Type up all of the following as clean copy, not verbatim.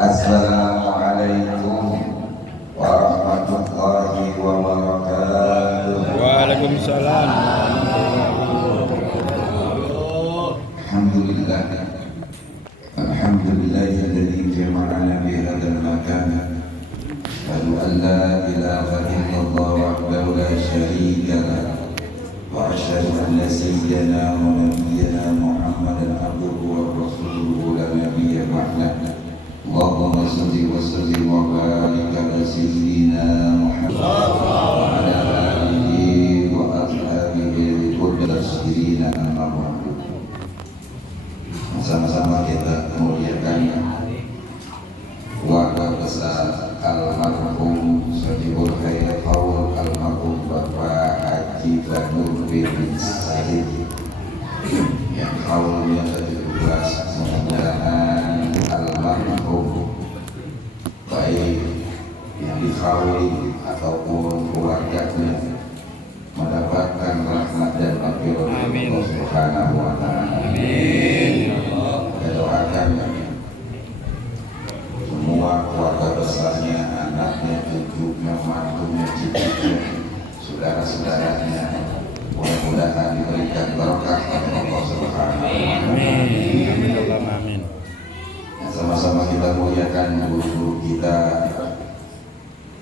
Assalamualaikum warahmatullahi wabarakatuh. Waalaikumsalam. Alhamdulillah. Alhamdulillahilladzi jama'ana bi hadzal makan. Asyhadu an la ilaha illallah wahdahu la syarika lah. Wa asyhadu anna sayyidana wa nabiyyana Muhammadan abduhu wa rasuluhu la nabiyya ba'dahu. Allahumma shalli wa sallim wa barik ala sayyidina Muhammad wa ala alihi wa ashabihi wa taslima amma ba'du. Sama-sama kita memuliakan keluarga besar almarhum Sadiqul Khair Qaul almarhum Bapak Haji Badrul bin Said yang kaulnya ke-17 mudah-mudahan almarhum baik yang dikawin ataupun keluarganya mendapatkan rahmat dan maghfirah Allah Subhanahu wa taala. Amin. Kita doakan semua keluarga besarnya, anaknya, cucunya, mantunya, cicitnya, saudara-saudaranya, mudah-mudahan diberikan berkah oleh Allah Subhanahu wa taala. Amin. Sama-sama kita muliakan guru-guru kita,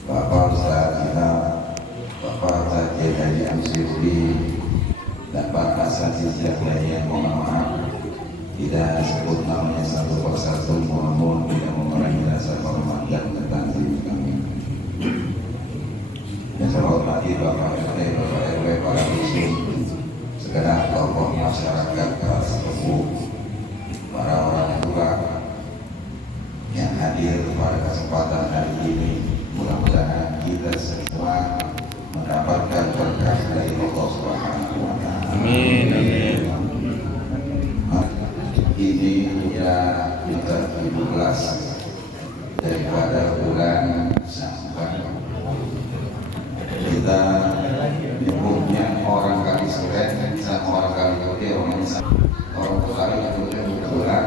Bapak Ustaz kita, Bapak Tajir Haji Amsirudi, dan Bapak Saksi yang mohon maaf tidak sebut namanya satu persatu, mohon tidak mengurangi rasa hormat dan ketanziman kami. Yang saya hormati Bapak RT, Bapak RW, para muslim, segenap tokoh masyarakat, para sepuh, para orang tua yang hadir pada kesempatan hari ini. Mudah-mudahan kita semua mendapatkan berkah dari Allah Subhanahu wa taala. Amin. Amin. Ini sudah ke-17 daripada bulan Syawal. Kita nyebutnya orang kali sore sama orang kali kode, orang kali nyebutnya bulan.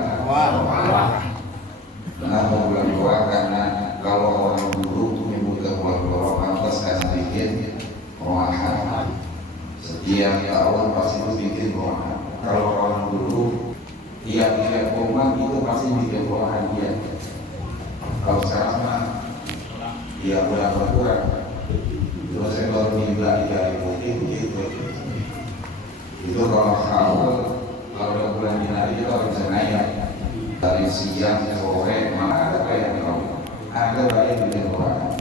Kenapa bulan dua? Karena kalau orang dulu menyebutkan bulan dua pantas karena bikin ruangan. Setiap tahun pasti bikin ruangan. Kalau orang dulu tiap-tiap umat itu pasti bikin ruangan dia. Kalau sekarang mah ya udah berkurang. Terus saya baru nimbang dari putih begitu. Itu kalau udah bulan Januari itu harus bisa naik. Dari siang sore mana ada kayak kamu? Ada banyak bikin ruangan.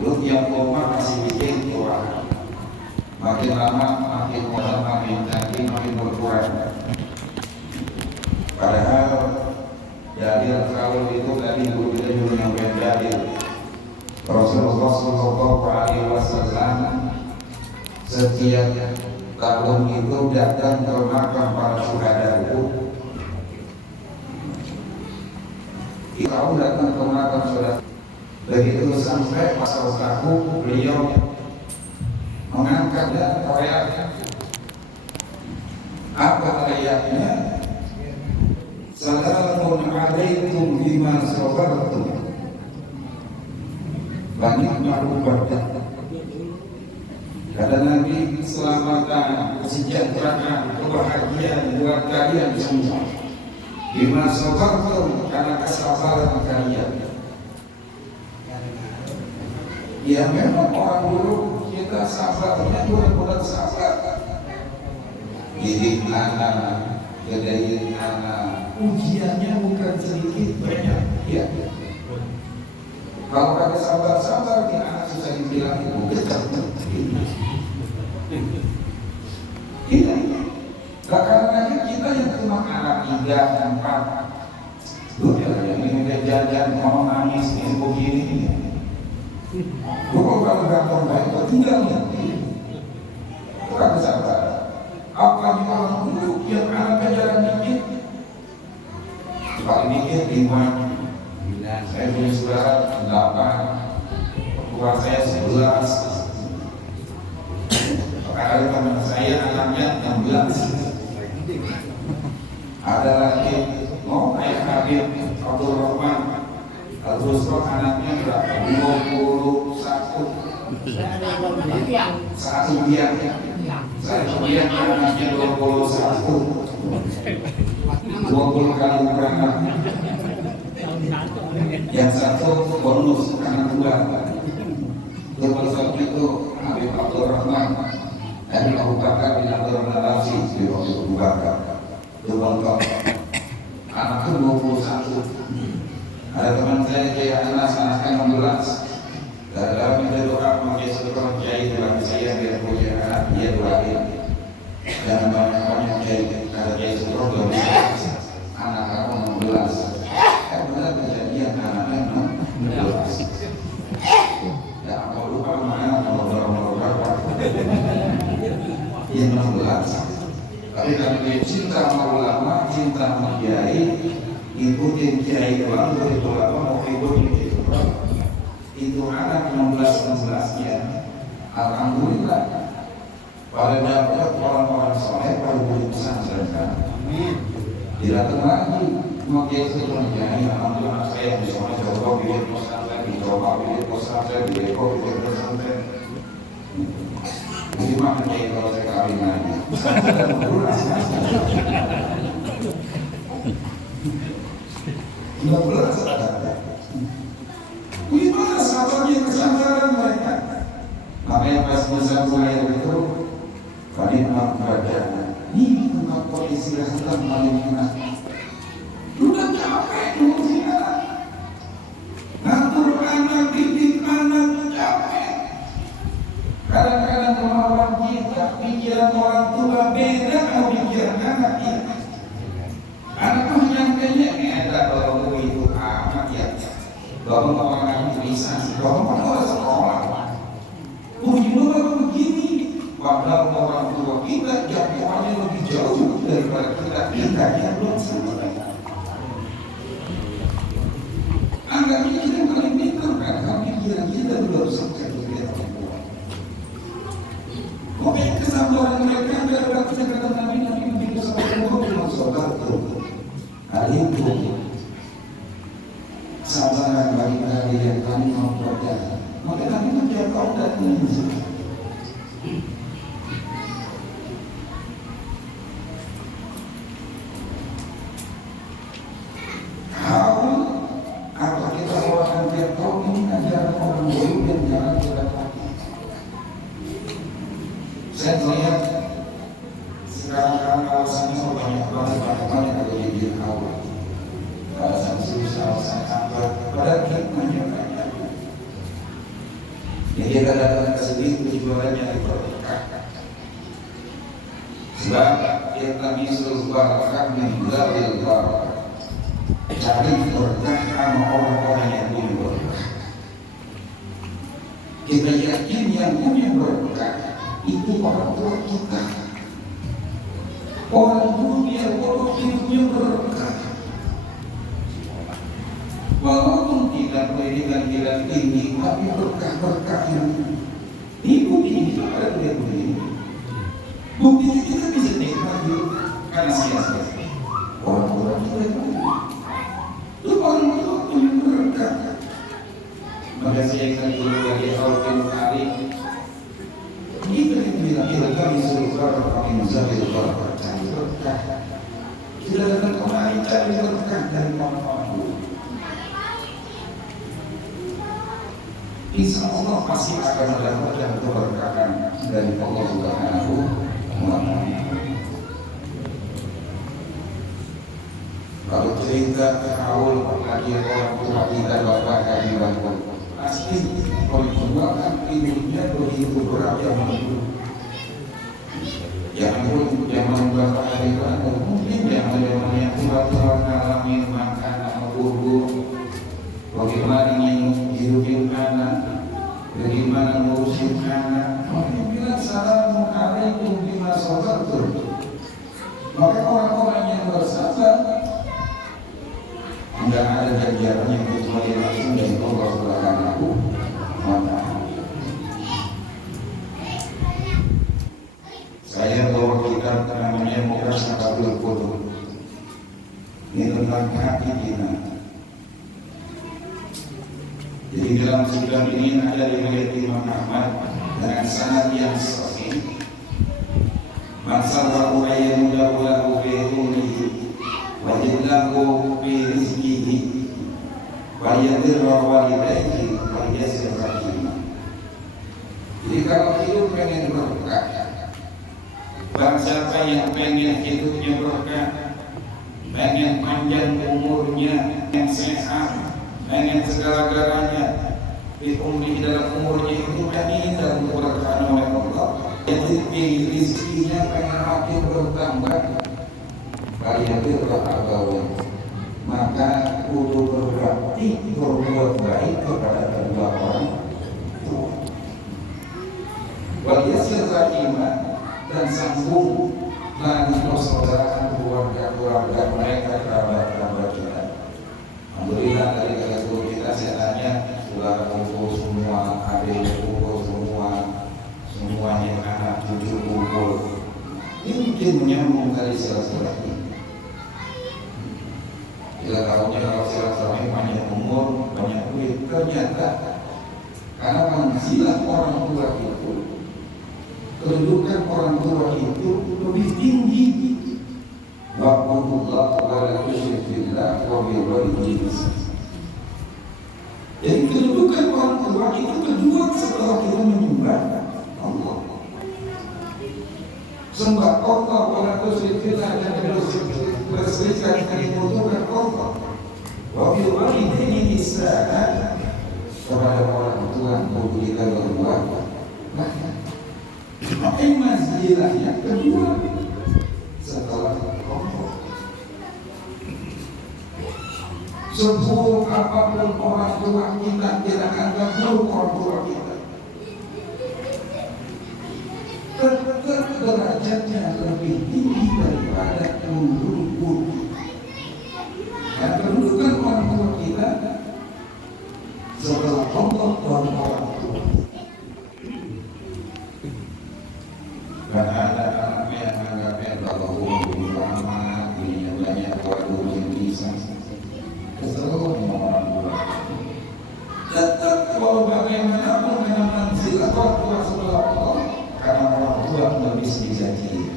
Lu tiap umat masih bikin ruangan. Makin lama makin modal, makin canggih, makin berkurang. Padahal dalil kalau itu tadi guru kita juga nyampein dalil. Rasulullah Shallallahu Alaihi Wasallam setiap tahun itu datang ke makam para syuhada itu. Tahu datang ke makam saudara. Begitu sampai pasal tahu beliau mengangkat dan ayatnya. Apa ayatnya? Salamun alaikum bima sabartum. Banyak marubadah. Kata Nabi, keselamatan, kesejahteraan, kebahagiaan buat kalian semua. Bima sabartum, karena kesabaran kalian. Ya memang orang dulu kita sabarnya benar-benar sabar. Didik anak, gedein anak, ujiannya bukan sedikit, banyak. Ya. Kalau ada sabar-sabar, di anak susah dibilang itu kecil. Tidak. Karena kita yang cuma anak 3, 4. Lu yang ini jajan, mau nangis, ini begini. Lu kalau gampang baik, tinggalnya. Bukan sabar. Apalagi orang dulu yang anak jarang dikit. Paling dikit 5. Saya punya saudara 8, tua saya 11. Ada teman saya anaknya 16. Ada lagi ayah Habib Abdul Rahman Terus kok anaknya berapa? 21. Satu biang anaknya 21. 20 kali beranak. Yang satu bonus karena dua. Satu itu Habib Abdurrahman dari Abu Bakar bin Abdurrahman Al-Razi di waktu Abu Bakar. Itu contoh. Anaknya 21. Ada teman saya Kiai Anas, anaknya 16. Dalam minta doa memakai seluruh kiai dalam saya biar punya anak dia doain. Jangan banyak kiai, karena kiai seluruh belum bisa. Anak kamu 16. Benar kejadian anaknya 16. Ya kalau lupa mana kalau berapa dia 16. Tapi kalau dia cinta sama ulama, cinta sama kiai, ikutin kiai doang, itu ulama mau ikutin itu. Itu anak 16-16-nya, alhamdulillah pada dapat orang-orang soleh pada guru pesantren kan. Tidak lagi memakai sesuatu yang alhamdulillah saya bisa coba bikin pesantren, bikin pesantren. Bagaimana kayak kalau saya kawin lagi? Tidak belas ada. Gimana sahabatnya kesabaran mereka? Makanya pas musim mulai itu, kami membaca ini tempat polisi istirahat paling enak. Sudah capek ngurusin anak, ngatur anak, didik anak capek. Kadang-kadang kemauan kita, pikiran orang tua beda sama pikiran anak kita. Anak yang kayaknya ada kalau itu amat ya. Bapak orang bisa, bapak harus sekolah. Gimana begini? Padahal orang tua kita jatuhannya lebih jauh daripada kita yang belum sampai. Anggapnya kita paling pintar kan? Kami kira kita belum sampai kita tua. Mungkin kesabaran mereka adalah kata Nabi begitu sampai belum saudara itu. Hari itu sabaran bagi kalian kami mau berjalan. Maka kami menjadi kau dan ini. Apa kita orang dia tahu ini ajaran orang dulu dan jangan kita pakai. Saya melihat sekarang alasannya banyak banget ada di awal. Alasan susah, alasan tambah, padahal hikmahnya banyak. Yang kita datang ke sini tujuannya diperberkahkan. Sebab yang kami suruh barakah meninggalkan barakah. Cari berkah sama orang-orang yang punya berkah. Kita yakin yang punya berkah itu orang tua kita. Orang tua biar orang hidupnya berkah. Walaupun tidak pendidikan kita tinggi, tapi berkah-berkah yang ikuti kita pada kuliah ini. Buktinya kita bisa nikmati karena siasa. Orang-orang kita itu orang-orang punya berkah. Maka saya akan dulu lagi Alvin kali. Kita yang bilang kami suruh kami menjadi berkah. Kita datang kemari cari berkah dari orang-orang dulu. Insya Allah pasti akan mendapatkan keberkahan dari Allah Subhanahu wa Ta'ala. Kalau cerita awal lagi orang tua kita bapak kami bangun, pasti perjuangan hidupnya begitu berat yang pun zaman bapak kami bangun, mungkin zaman yang tua-tua ngalamin makan sama bubur, bagaimana hidupin anak, bagaimana ngurusin anak. Maka bilang Assalamualaikum bima sabartum. Maka orang-orang yang bersabar tidak ada ganjarannya kecuali langsung dari Allah Subhanahu wa Ta'ala. Saya bawa kitab namanya Muqasabatul Qulub. Ini tentang hati kita. Jadi dalam sebulan ini ada riwayat Imam Ahmad dengan sanad yang sahih. Man sarrahu ayyamudhu lahu fi umrihi wa jillahu fi rizqihi wa yadirra walidayhi wa yasir rahimah. Jadi kalau hidup pengen berkah, barang siapa yang pengen hidupnya berkah, pengen panjang umurnya, yang sehat, pengen segala-galanya di umri dalam umurnya itu pengen dan keberkahan oleh Allah. Jadi rezekinya pengen makin bertambah, kalian beragama, maka kudu berbakti berbuat baik kepada kedua orang tua. Waliyasir rahimah dan sambung lagi persaudaraan keluarga mereka, kerabat kita. Alhamdulillah dari keluarga kita saya tanya sudah kumpul semua, adik kumpul semua, semuanya anak cucu kumpul. Ini mungkin menyambung dari silaturahmi. Kita tahunya kalau silaturahmi banyak umur, banyak duit, ternyata karena manzilah orang tua itu, kedudukan orang tua itu lebih tinggi. Wa'budullah wa la tusyrik billah wa bil walidayni ihsana. Jadi kedudukan orang tua itu kedua setelah kita menyembah Allah. Sembah Allah wa la tusyrik billah dan berserikatan dengan Allah. Wa bil walidayni ihsana, kepada orang tua kudu kita berbuat baik. Maka manzilah yang kedua setelah Allah. Seburuk apapun orang tua kita, kita anggap buruk orang tua kita, derajatnya lebih tinggi daripada guru. Dan kedudukan orang tua kita setelah Allah dan orang tua. Dan ada anak yang menganggapnya kalau umur lama, punya banyak waktu yang bisa, keseluruhan orang tua. Tetap kalau bagaimanapun dengan manzilah orang tua sebelah Allah, karena orang tua lebih sejati.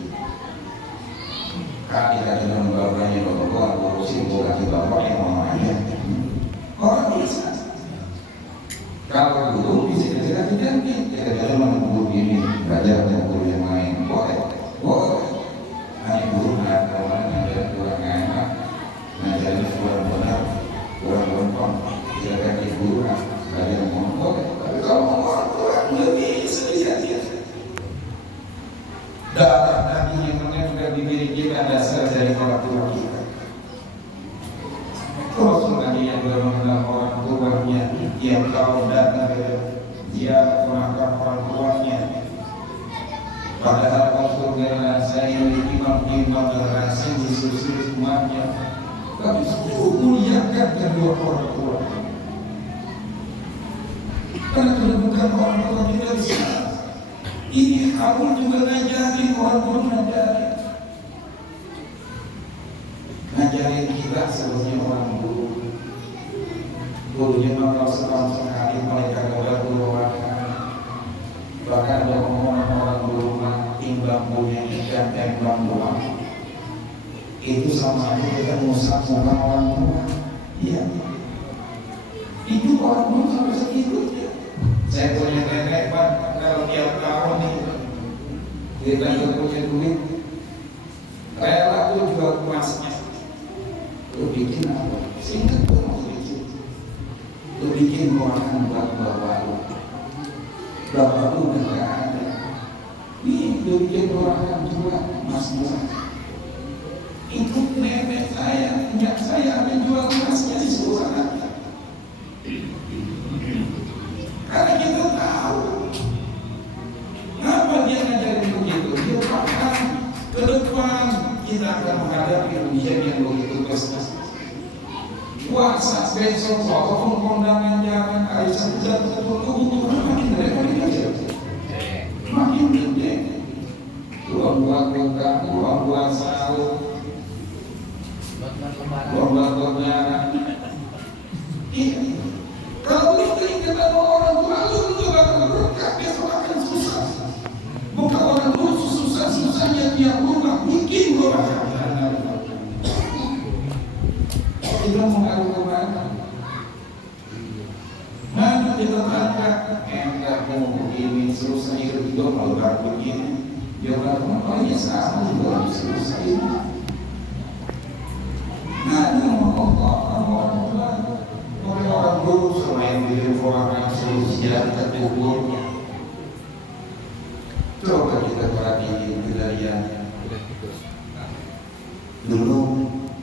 Kami tidak dengan bapaknya bapak, ngurusin lagi bapaknya mamanya. Orang biasa. Kalau guru bisa ganti-ganti, kadang-kadang mana guru ini belajar dengan guru yang lain, boleh. Hanya guru kawan ngajar kurang enak, ngajarnya kurang benar, kurang lempeng, tidak ganti guru, belajar ngomong boleh. Tapi kalau orang tua lebih sedikit. Darah daging yang menempel di diri kita dasar dari orang tua kita. Rasul Nabi yang mengenal orang tuanya, tiap tahun datang ke dia menangkap orang tuanya. Padahal Rasul generasi imam generasi disusul semuanya, tapi sungguh muliakan kedua orang tua. Karena kedudukan orang tua kita besar. Ini aku juga ngajarin orang tua, ngajarin kita sebenarnya orang guru. Gurunya kalau setahun sekali mereka udah guru makan. Bahkan ada omongan orang guru timbang punya ikan timbang buah. Itu sama aja kita ngusap muka orang tua. Iya. Itu orang guru sampai segitunya. Saya punya nenek Pak, kalau tiap tahun nih kita punya duit, rela tuh jual emasnya. Lu bikin apa? Singkat tuh mau bikin. Lu bikin ruangan buat bapak lu. Bapak lu udah gak ada. Nih, lu bikin ruangan jual emas murah. Itu nenek saya, punya saya menjual emasnya di seluruh anaknya. Karena kita tahu kenapa dia ngajarin begitu. Dia paham ke depan kita akan menghadapi ujian yang begitu besar. Puasa besok, walaupun kondangan jangan Aisyah jatuh kebutuhan makin gede. Makin gede. Uang buat buka, uang buat sahur, uang buat berjalan. Iya. Kalau istri kata orang tua lu juga akan berkah, besok akan susah. Bukan orang tua susah-susahnya tiap rumah bikin berkah. Kita mau ngaruh kemana? Mana kita tangkap? Enggak mau begini, susah hidup kalau baru begini. Dia bilang, oh ya sama juga susah ini. Mana orang dulu selain diinformasi sosial terkubur. Coba kita perhatiin kejadiannya. Dulu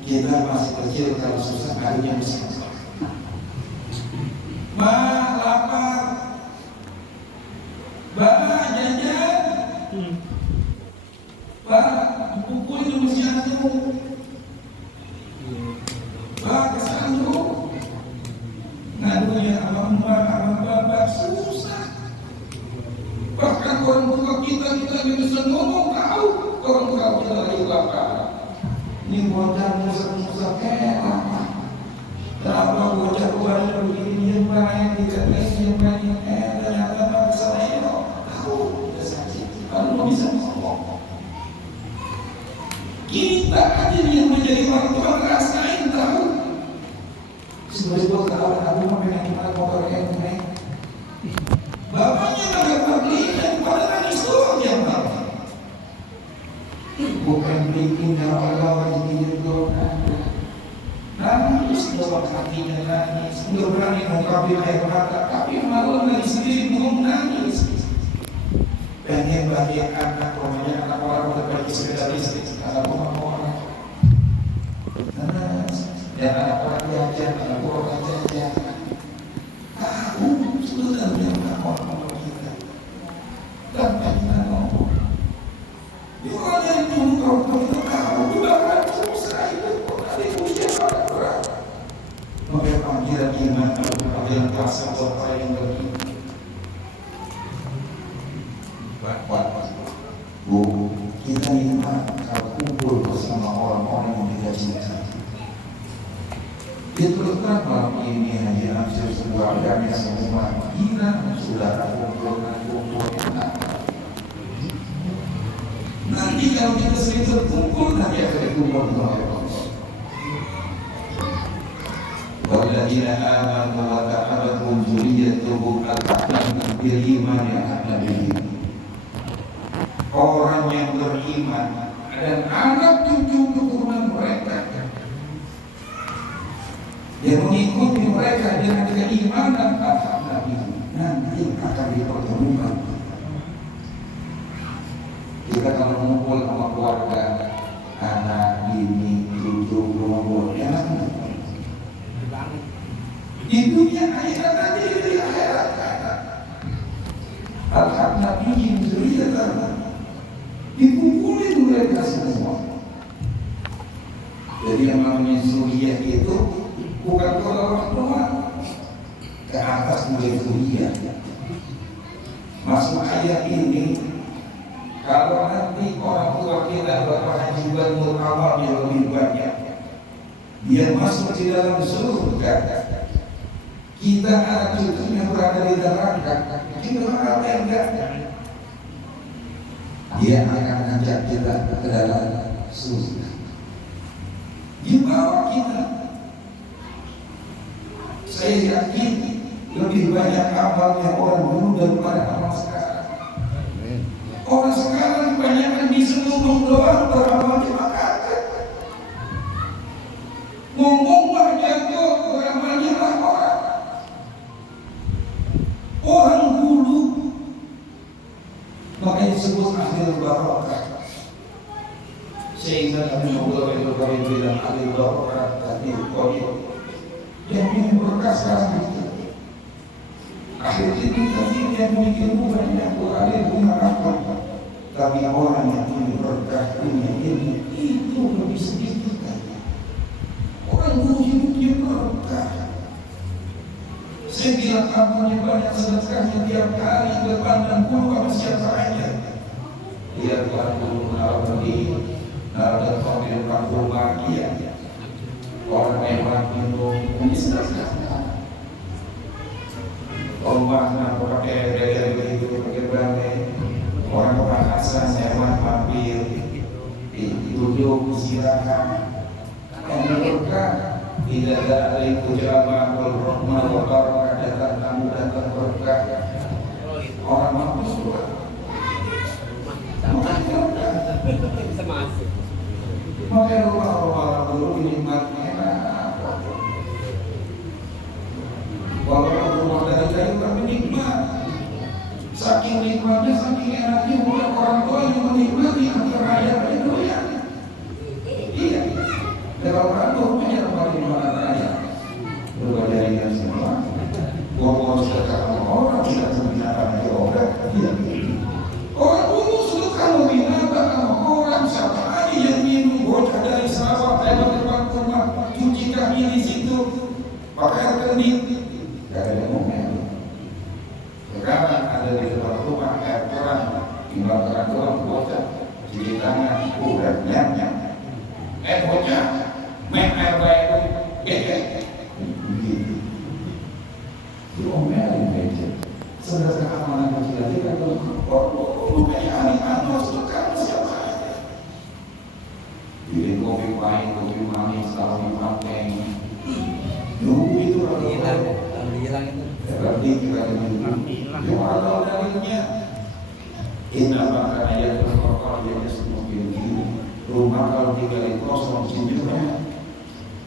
kita masih kecil, kalau susah harinya besar. Lapar, jajan, pukul itu mesti anu, kesandung, ngadunya abang bapak susah. Bahkan orang tua kita nggak bisa ngomong, tahu orang tua kita lagi lapar. Ini bocah musa apa? Kenapa bocah keluarnya begini yang main tidak yang main ternyata tak bisa main. Tahu udah sakit, kalau bisa ngomong. Kita aja yang menjadi orang tua ngerasain, tahu. Sebenarnya gua tahu aku mau pengen gimana motor kayak gini. Bapaknya nggak beli dan pada nangis doang dia tahu. Bukan beliin lawan-lawan di doang. Nangis doang hatinya nangis. Nggak berani mengungkapin air mata, tapi malu nangis sendiri belum nangis. Pengen bahagia anak, rumahnya anak orang udah pergi sekedar listrik, anak orang. Dan anak orang jajan, anak orang jajan. Tahu sebenarnya orang kita. Dan pengen ngomong. Dia orang yang nyuruh kita tahu juga kan susah itu. Tadi usia pada berat. Maka panggilan iman, panggilan kuasa buat orang yang begini. Bu, kita nikmat kalau kumpul bersama orang-orang yang kita cinta. Itu kenapa ini hanya hasil sebuah agama semua gila saudara kumpul. Nanti kalau kita sering berkumpul, nanti akan kumpul Allah. Walladzina amanu wa tahabbatu dzurriyyatuhum al-aqdam bil iman yang nabi. Orang yang beriman dan anak cucu keturunan mereka yang mengikuti mereka dengan keimanan alhamdulillah nanti akan dipertemukan. Kita kalau mengumpul sama keluarga, anak, bini, cucu, mengumpul enak. Di dunia akhirat nanti di akhirat alhamdulillah bikin zuriyatan dikumpulin mereka semua. Jadi yang namanya zuriyah itu bukan orang doang, ke atas mulai zuriyah. Masuk ayat ini, kalau nanti orang tua kita berkewajiban muramal yang lebih banyak, dia masuk di dalam surga. Kita anak cucunya berada di neraka, kita bakal enggak. Dia akan ajak kita ke dalam surga. Di bawah kita, saya yakin lebih banyak amalnya orang dulu daripada amal sekarang. Orang sekarang kebanyakan bisa ngomong doang, beramal cuma kata. Ngomong jago, beramalnya orang. Orang dulu makanya disebut akhir barokah. Sehingga kami kami bilang akhir barokah tadi kodi. Yang ini berkah sekarang itu. Akhir itu tadi dia memikir bukan yang akhir punya apa. Tapi orang yang punya berkah punya ilmu itu lebih sedikit. Orang dulu hidupnya berkah. Saya bilang amalnya banyak, sedekahnya tiap hari berpandang bulu sama siapa aja. Dia berpandang al-Badi, dan fadil panggung bahagia. Orang yang minum ini sedekah. rumah pakai gaya begitu, pakai bantai, orang-orang asal nyaman mampir, duduk silakan, yang berkah tidak ada itu ceramah berrahmah wabarakatuh, datang tamu datang berkah, orang mampu sudah, makanya rumah-rumah dulu dinikmati enak. Walaupun rumah dari kayu tapi nikmat. Saking nikmatnya, saking enaknya, bukan orang tua yang menikmati antara ayah dan doyan. Iya. Dan orang tua punya rumah di mana raya. Berbajaringan semua. Buang-buang sedekah sama orang, tidak membinakan ke orang. Iya. Orang dulu sedekah membinakan sama orang. Siapa lagi yang minum bocah dari sawah, depan rumah, cuci kaki di situ, pakai kendi. Gak ada yang ngomel. Sekarang ada di depan rumah air keran, tinggal keran doang bocah, cuci tangan, udah nyam. Bocah, main air baik, begitu. Diomelin aja. Sedangkan amalan kecil tadi kan kalau kayak aneh-aneh sedekah siapa aja. Bikin kopi pahit, kopi manis, tahu dipakai. Nunggu itu hilang itu. Berarti kita yang Allah darinya. Inna maka ayat berkokol yang semakin gini. Rumah kalau tinggal kosong sejumlah.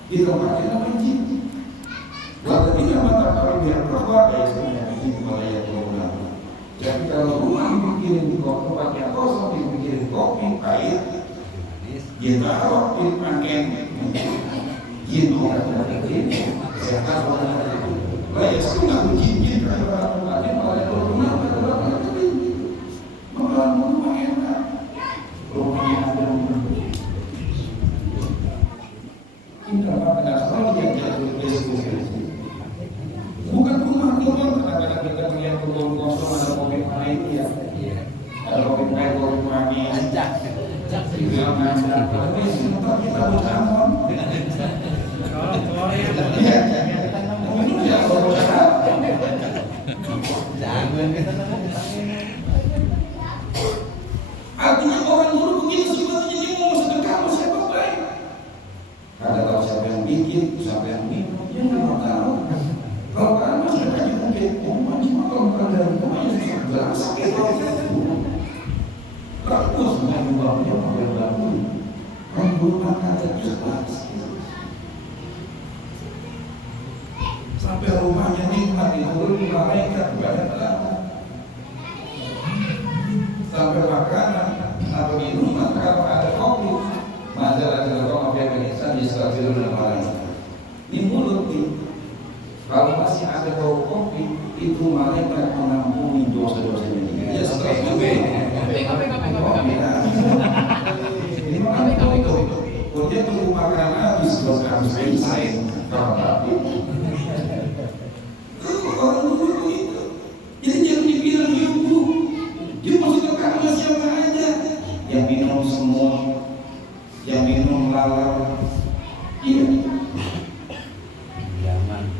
Di tempat kita mencit. Kalau tidak maka kalau biar berbuat ya sebenarnya ini ayat Allah. Jadi kalau rumah dibikin tempat yang kosong dibikin kopi pahit, dia taruh di pangkeng. Gitu kan ini. Saya tahu ya sudah begini kalau ada rumah membangun rumah enak, rumahnya ada kita makan selalu yang jatuh diskusi bukan rumah kadang-kadang kita melihat kebun kosong ada mobil lain ya ada mobil lain mobil manis juga ada tapi sebentar kita bersamon artinya orang dulu begitu sebenarnya dia mau sedekah mau siapa baik. Ada tahu siapa yang bikin, siapa yang minum, dia nggak tahu. Kalau kan masih ada mungkin, cuma kalau bukan dari rumahnya sudah sakit itu. Bagus dengan uangnya pakai bambu, menggunakan jelas. Sampai rumahnya nikmat diturun malaikat berada. Sampai makanan atau minuman kalau ada kopi, masalah kalau kopi yang insan diselamatkan oleh malaikat. Di mulut ini, kalau masih ada bau kopi, itu malaikat mengampuni dosa-dosanya dia. Ya setelah kopi. Ini makan kopi. Dia tunggu makan habis terus habis selesai. Kalau tapi orang dulu itu, jadi jangan dibilang ibu, dia masih dekat sama siapa aja, yang minum semua, yang minum lalar, iya.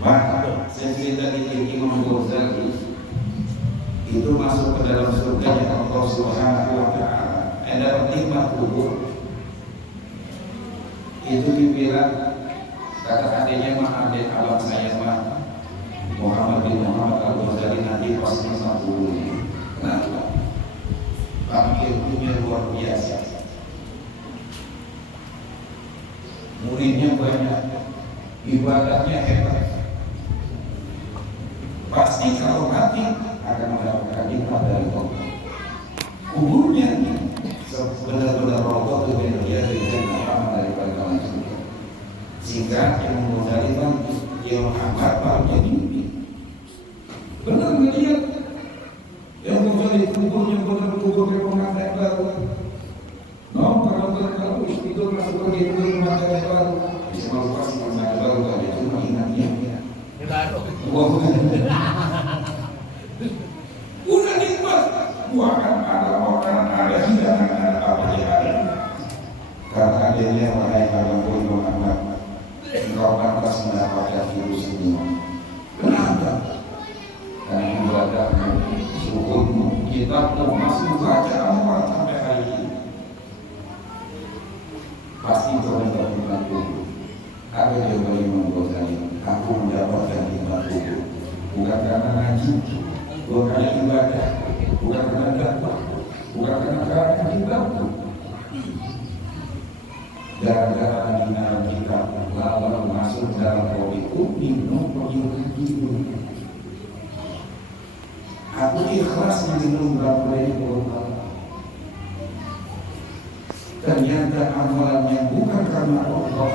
Maka saya cerita di Imam Ghazali itu masuk ke dalam surga yang Allah Subhanahu Wa Taala. Ada nikmat kubur. Itu dibilang kata adanya mah adik abang saya mah Muhammad bin Muhammad Al-Ghazali nanti pasti satu. Kenapa? Kami ilmunya luar biasa. Muridnya banyak, ibadahnya hebat. Pasti kalau mati akan mendapatkan nikmat dari Allah. Kuburnya benar-benar roboh tuh dia dengan rahmat daripada Allah. Sehingga yang Ghazali yang Muhammad baru jadi benar melihat yang Ghazali kuburnya benar kubur pengantin baru. Kalau itu masuk ke kubur pengantin baru bisa melupas pengantin baru kalau itu mengingatnya. Udah nikmat, buahkan ada makanan, ada hidangan, ada apa saja. Karena adanya wahai Nabi Muhammad, engkau pantas mendapatkan virus ini. Kenapa? Karena ngaji, 2 kali ibadah, bukan karena dakwah, bukan karena ibadah. Gara-gara mendengar kita lalu masuk dalam politik minum pergi. Aku ikhlas minum berapa ternyata amalannya bukan karena Allah.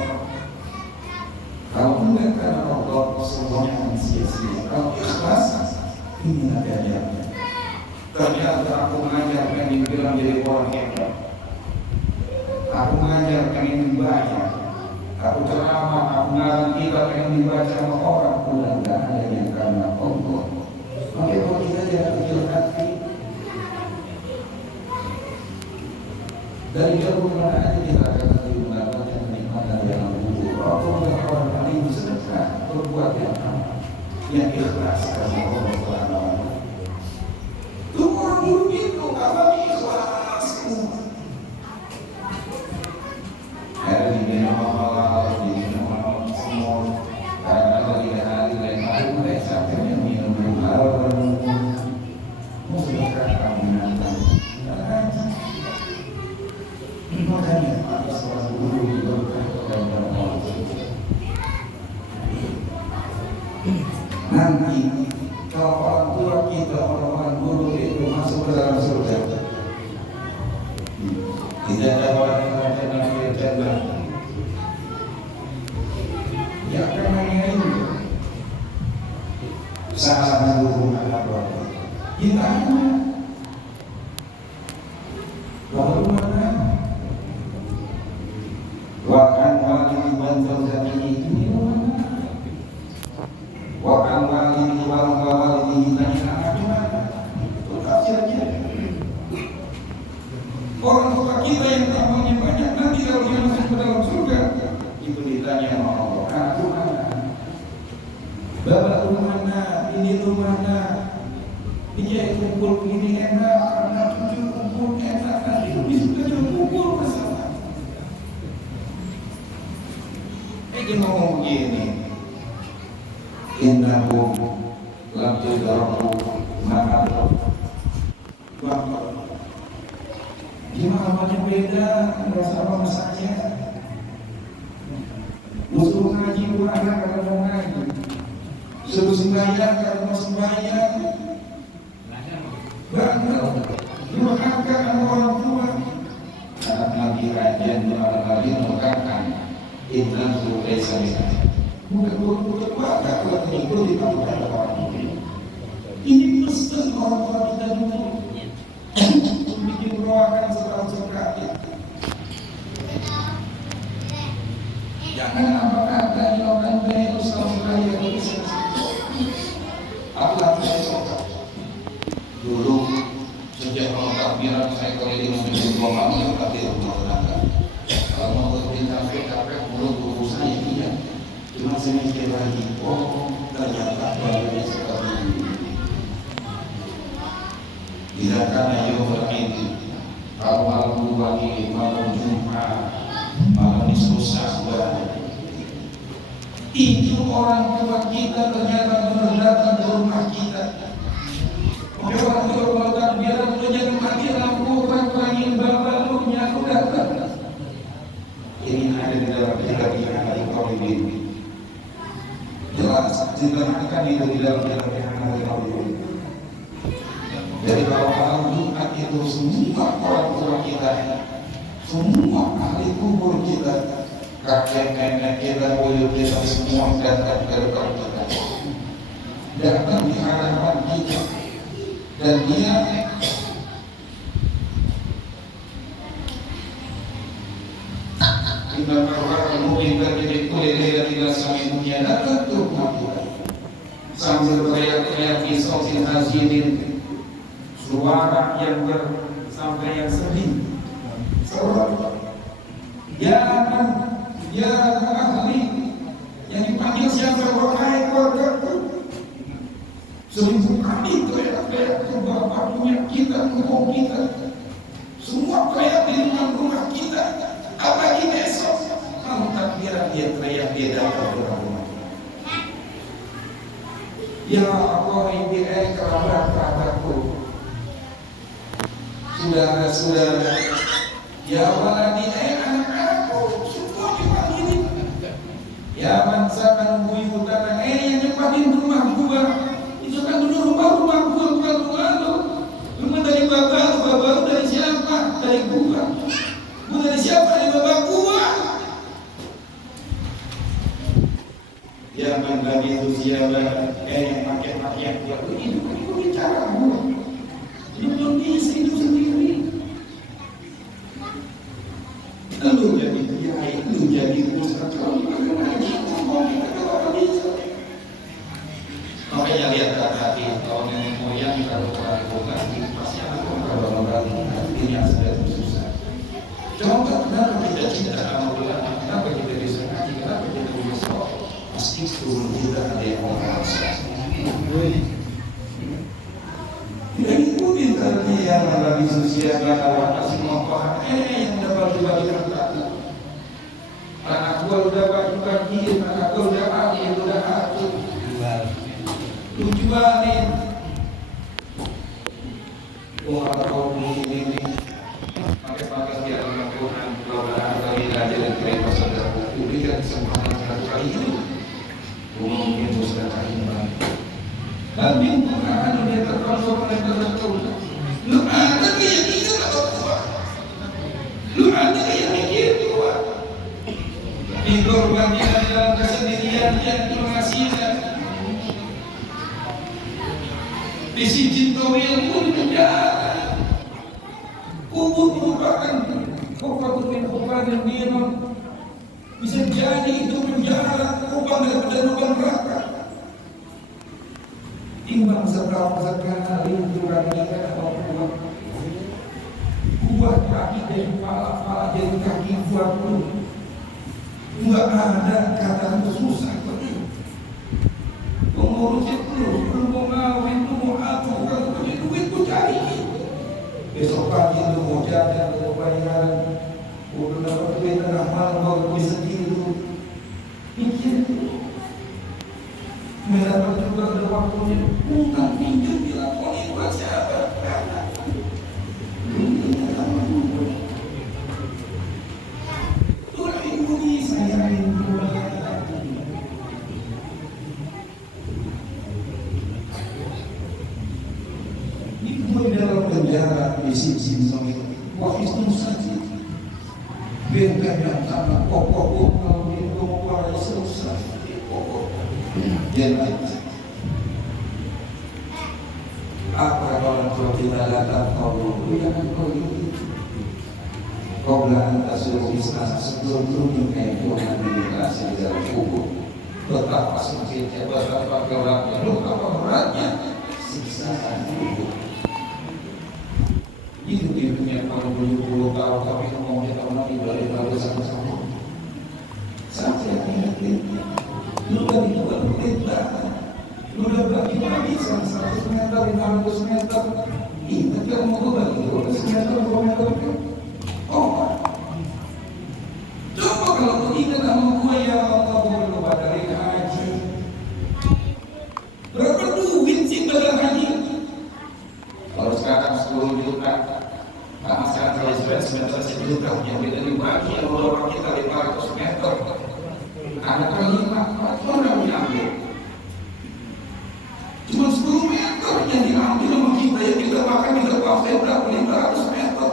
Kalau bukan karena Allah, semuanya akan sia-sia. Kalau ikhlas, ini adanya. Ternyata aku mengajar pengen bilang jadi orang hebat. Aku mengajar pengen dibaca. Aku ceramah, aku ngarang kita pengen dibaca sama orang. Udah gak ada yang karena Allah. Makanya kalau kita jangan kecil hati. Dari jauh mana aja kita akan mendapatkan kenikmatan yang luhur. Kalau orang paling sedekah, berbuat yang ikhlas karena Allah Subhanahu. Lu orang dulu itu apa ikhlas? Ada di dalam di dalam semua. Karena lagi hari lain mereka sampai minum halal. Mau sedekah kamu nanti. Makanya ada seorang guru di nanti kalau orang tua kita, orang guru itu masuk ke dalam surga, tidak ada orang yang akan bercanda. Ya karena ini salah guru apa? Kita lalu mana? Wakan wali bantul dari ini, wakan wali wali ini itu tafsirnya. Orang tua kita yang amalnya banyak nanti kalau dia masuk ke dalam surga itu ditanya sama Allah, aku mana? Bapak rumana, ini rumana, dia kumpul begini enak, anak cucu kumpul enak, nanti di surga juga kumpul bersama. Dia ngomong begini, innahu lam tudraku ma'al bapak. Gimana namanya beda, merasa sama saya. Musuh ngaji buahnya kalau mau ngaji, suruh sembahyang kalau mau sembahyang, bangga, durhaka sama orang tua. Anak nabi kajian malam nabi mengatakan Inna surai samina. Bukan bangga kalau mengikuti panggilan orang ini. Ini pesan orang tua kita dulu. Bikin ruangan setelah jangan apa kata orang baik selalu kaya bisa. Apalagi saya suka. Dulu sejak mau takbiran saya keliling menuju Roma yang takbir rumah. Kalau mau berpindah mulut guru saya iya. Cuma saya mikir lagi, oh ternyata badannya seperti ini. Tidak karena yawmal ini, kalau malam wahid, malam Jumat, malam nisfu Sya'ban. Itu orang tua kita ternyata datang ke rumah kita. Orang tua kalau takbiran punya mati lampu, orang bapak punya aku datang. Ini ada di dalam kitab Al-Qadim. Jelas, diterangkan itu di dalam kitab Al-Qadim. Jadi kalau malam Jumat itu semua orang tua kita, semua ahli kubur kita, kakek nenek kita, buyut kita, semua datang ke depan kita, datang di hadapan kita, dan dia kita berharap mungkin terjadi kuliah tidak sampai dunia datang ke rumah kita sambil teriak-teriak isosin hazinin. Suara yang sampai yang sedih. Ya ahli yang dipanggil siapa? Wahai keluargaku. 1000 kali teriak-teriak ke bapaknya kita, engkau kita. Semua teriak di rumah kita. Apalagi besok kalau takbiran dia teriak dia datang ke rumah. Ya Allah, ini kerabat-kerabatku, saudara-saudara, ya waladi anak-anakku, semua dipanggilin. Ya mansakan buyutana, yang nyempatin rumah gua, itu kan dulu rumah gua, bukan rumah lu. Rumah dari bapak lu dari siapa? Dari gua. Gua dari siapa? Dari bapak gua. Ya man bagi itu siapa? Yang pakai buat itu kan itu bicara gua. Lu belum bisa hidup sendiri. Lu jadi kiai, lu jadi ustaz, makanya lihat hati kalau nenek moyang kalau orang bukan pasti ada kalau orang ini yang sudah susah. Coba kenapa kita cinta sama ulama? Kenapa kita bisa ngaji? Kenapa kita bisa sholat? Pasti turun kita ada yang orang tidak ikutin tadi yang Nabi Sosial kalau kasih mau paham yang dapat dibagi harta. Anak gua udah bagi-bagiin, anak gua udah adil, udah atur. Lu jualin. Wah, kau ini pakai dia dalam Quran, kalau ada aja dan kira saudara buku dia kesempatan satu kali itu. Mungkin sudah kali ini. Tapi bukan dia terpaksa tertentu. Lu ada keyakinan atau kuat? Lu ada keyakinan kuat? Dikorbankan dalam kesendirian yang mengasihikan. Disijin tawil pun penjara. Kubur merupakan kofatul min kofatul minum. Bisa jadi itu penjara kubang daripada lubang neraka. Timbang seberapa sekali rinduran kita atau buat kaki dari kepala dari kaki buat lu. Enggak ada kata susah betul. Pengurus itu lu mau ngawin, lu mau atur, kalau punya duit ku cari. Besok pagi lu mau jajan, lu mau bayaran, udah dapat duit tengah malam baru bisa tidur. Mikir dulu. Mendapat juga ada waktunya utang pinjam dilakoni buat siapa? Dunia sama dulu. Tuhan ini saya rindu. Itu dalam penjara di sini waktu itu saja. Biarkan yang sama pokok kalau itu mulai selesai pokok. Jangan apa kalau kita datang kau yang kau itu kau bilang suruh bisnis sebelum kayak Tuhan dikasih dalam kubur betapa sempitnya betapa gelapnya lu apa beratnya siksaan kubur itu hidupnya kalau 70 tahun tapi ngomongnya tahun lagi balik sama-sama sampai akhirnya lu dari itu berperintah, lu udah bagi-bagi 100 meter, 500 meter, ini tapi mau gue bagi 12 meter, 2 meter, oh coba kalau lu ingat sama gue ya Allah, gue berubah dari haji berapa duit sih bayar haji? Kalau sekarang 10 juta, karena sekarang kalau semeter 1 juta, yang beda dibagi, yang orang kita 500 meter ada kali 4 orang diambil cuma 10 meter yang diambil sama kita yang kita makan kita pakai berapa 500 meter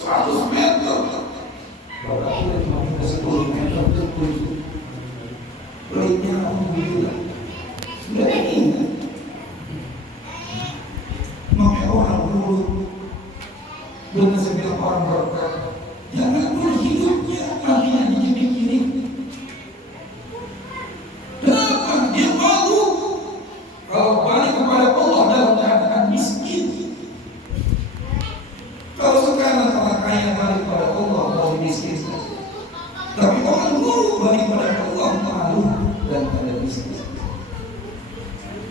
100 meter berapa cuma kita 10 meter itu lainnya alhamdulillah sudah ingat makanya orang dulu benar sebilang orang berkata jangan dulu hidupnya akhirnya dikini-kini. Dia malu kalau balik kepada Allah dalam keadaan miskin. Kalau sekarang orang kaya balik kepada Allah mau miskin saja. Tapi orang dulu balik kepada Allah malu dan pada miskin.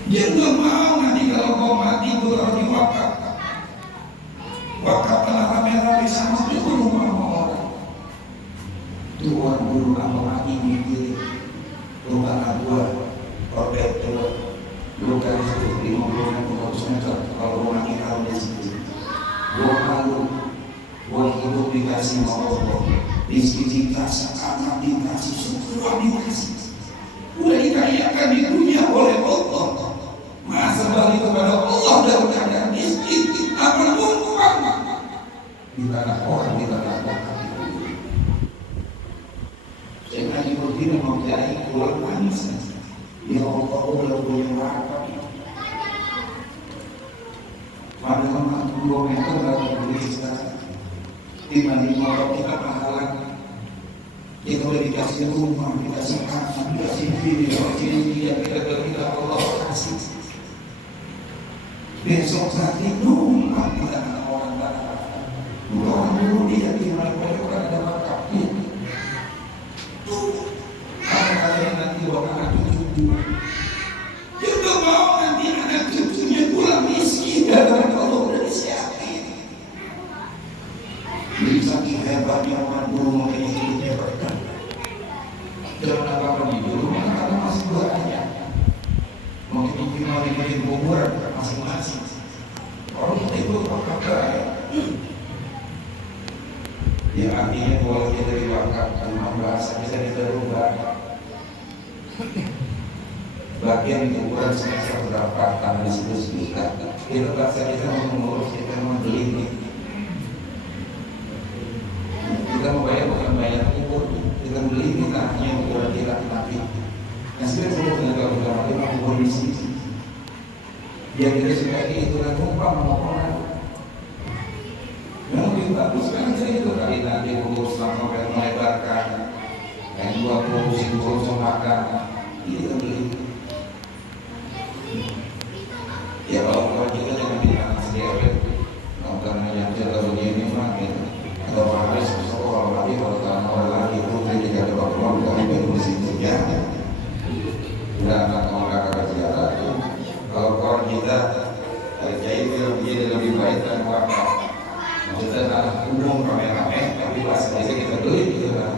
Dia nggak mau nanti kalau kau mati itu harus diwakaf. Wakaf telah rame-rame sama itu rumah orang. Tuhan dulu apa lagi mikir rumah anak gua, korban tua, bukan 50 meter 100 meter kalau rumah kita udah situ. Gua malu, gua hidup dikasih Allah, istri dikasih, anak dikasih, semua dikasih. Udah dikayakan di dunia oleh Allah. Masa balik kepada Allah dalam keadaan miskin, apa uang di tanah orang, di tanah orang. Jangan diperhatikan mempunyai pulang manis. Ya Allah udah punya apa? Padahal 2 meter dalam beli sekarang. Dibanding orang kita pahala. Kita udah dikasih rumah, dikasih anak, dikasih video, dikasih kita Allah kasih. Besok nanti numpang di tanah orang barat. Orang dulu dia tinggal mereka ada makapnya. Kalian nanti bawa anak cucu. Kita mau nanti anak cucunya pulang miskin karena kalau udah disiapin. Bisa hebatnya orang dulu mungkin hidupnya berkah. Jangan apa-apa di dulu karena masih banyak. Mungkin mau dibikin kuburan masing-masing. Orang kita itu apa-apa ya artinya kalau kita diwakafkan bahasa bisa dirubah. Bagian ukuran semester berapa tanah disebut kita bahasa kita mengurus, kita membeli, kita membayar bukan bayar ukur, kita beli ini tanahnya ukuran kita tapi yang sebenarnya perlu tenaga utama itu ukur di sini yang kita suka itu kan numpang orang. Yang lebih bagus kan itu kali nanti urus sampai melebarkan yang 20 urus makan itu beli. Ya kalau kita jangan bilang sendiri, nonton yang cerita begini mah gitu. Atau habis kalau lagi kalau tanah orang lagi itu tidak ada apa-apa bukan berusin sejarah. Udah anak orang kakak sejarah itu. Kalau kawan kita jadi dia lebih baik dan wakaf. Maksudnya tanah umum rame-rame, tapi bahasa kita beli gitu lah.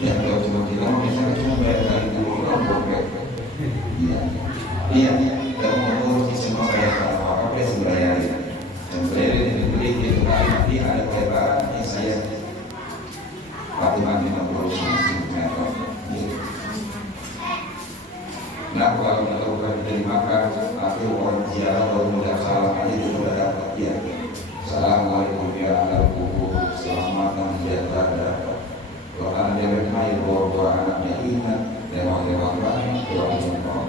Ya kalau cuma kita misalnya cuma bayar dari dulu orang bokeh. Iya, dan mengurus semua saya apa ya sebenarnya. Dan saya beli itu nanti ada pelebaran yang saya patungan 50 cm. Nah kalau kita bukan dimakan, tapi orang ziarah baru mudah salam aja itu sudah dapat ya. Assalamualaikum ya anak buku, selamat dan sejahtera dapat. Kalau anak dia main bawa anaknya ingat, lewat-lewat banyak, lewat-lewat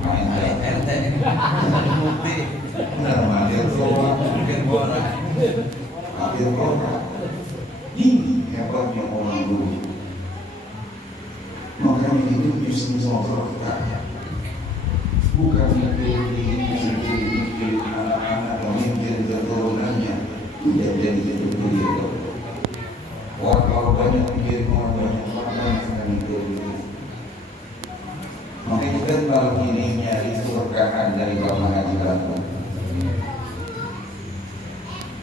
main RT hampir borak ini hebatnya orang dulu. Makanya hidup justru sama kita bukan mikir anak-anak dan mikir keturunannya tidak jadi itu. Orang kalau banyak mikir orang banyak akan mikir itu. Makanya kita kalau ini nyari keberkahan dari Bapak Haji Lampung,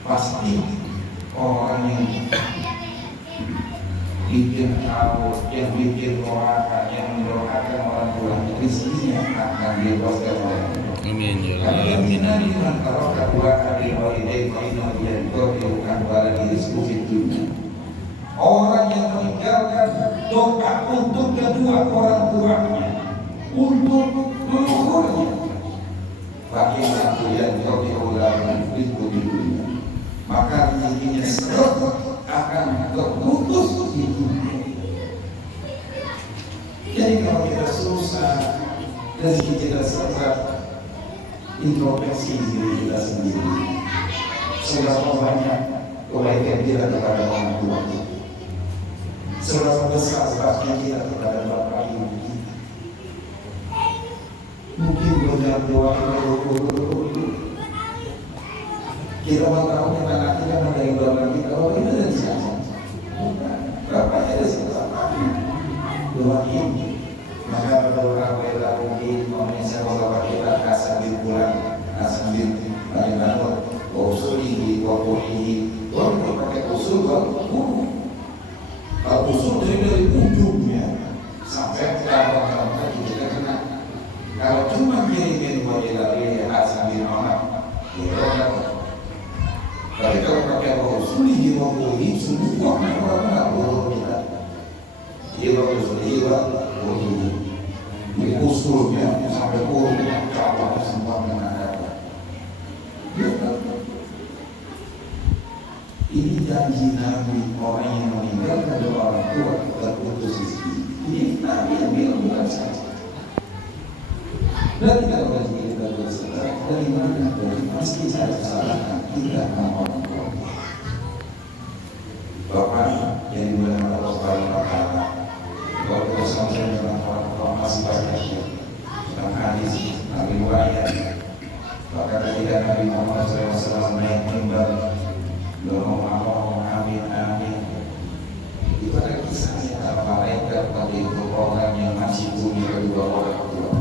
pasti orang yang bikin tahu, yang bikin doakan, yang mendoakan orang tua rezekinya akan dibebaskan oleh Allah. Amin ya Karena Allah. Amin. kita antara kedua adik walidain kalau dia bukan wala rizqu fid dunya. Orang yang meninggalkan doa untuk kedua orang tuanya, untuk leluhurnya, bagi satu yang bagi ulama itu di dunia, maka rezekinya akan terputus di dunia. Jadi kalau kita susah, rezeki kita serat, introspeksi diri kita sendiri. Seberapa banyak kebaikan kita kepada orang tua kita, seberapa besar bakti kita kepada bapak ibu kita. Mungkin banyak doa kita mau tahu yang anak kita dari bapak kita, oh itu dari siapa? Bapaknya dari siapa? Doa ini. Maka berdoa kepada mungkin meminta bapak kita sambil pulang, sambil bagaimana usulihi wa qulihi. Kalau pakai usul, kalau usul dari ujungnya sampai ke cuma kirimin wajilari asal bin Muhammad, ya tapi kalau pakai Rasul diwakili semua orang nggak boleh kita. Iya Rasul, iya boleh. Di usulnya sampai usulnya kalau semua menghadap. Ini janji Nabi, orang yang meninggalkan kedua orang tua terputus rezeki. Ini Nabi yang bilang bukan saya. Dan kalau kita bersalah, dari mana dari pasti saya salahkan kita orang tua. Bapak yang dimuliakan Allah Subhanahu wa taala, kalau kita sampai dengan orang tua masih banyak dalam hadis Nabi Muhammad. Bahkan ketika Nabi Muhammad SAW naik mimbar, Allahumma amin amin. Itu ada kisahnya antara malaikat tadi itu orang yang masih punya kedua orang tua.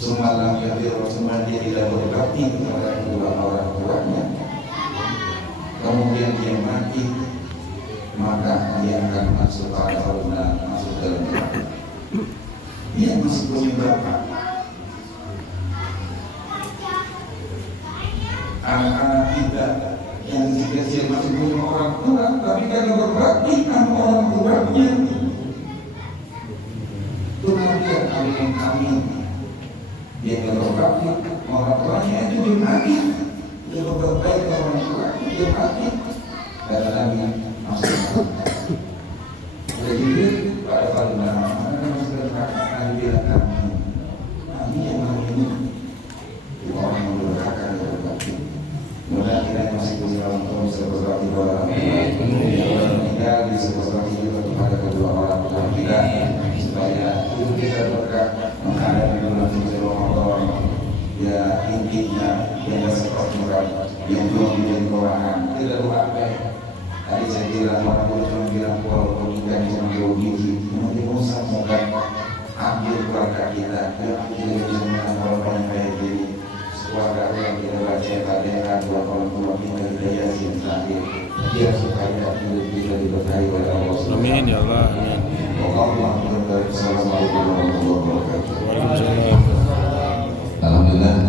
Semalam cuma dia tidak berbakti kepada kedua orang tuanya, kemudian dia mati, maka dia akan masuk surga, masuk dalam neraka. Dia masih punya bapak, anak-anak kita yang kecil masih punya orang tua, tapi karena berbakti sama orang tuanya, itu nanti amin. Dia berbakti orang tuanya itu dia mati, dia berbaik ke orang tuanya dia mati, dan Nabi masuk. Jadi pada kali mana Nabi bilang Nabi yang ini orang yang berbakat dan berbakti. Mudah kita masih punya orang tua bisa berbakti kepada orang tua. Yang meninggal bisa berbakti juga kepada kedua orang tua kita, supaya hidup kita berkah menghadapi bulan suci Ramadan. Ya intinya yang seperti yang belum dibentukkan tidak apa. Tadi saya bilang orang tua cuma bilang walaupun kita cuma gigi, nanti Musa bukan ambil keluarga kita, kita bisa mengambil yang kayak gini. Keluarga yang kita baca Al-Fatihah, dua orang tua kita yasin terakhir, dia supaya hidup kita diberkahi oleh Allah SWT. Amin ya Allah. Amin. Assalamualaikum warahmatullahi wabarakatuh. Waalaikumsalam. Alhamdulillah.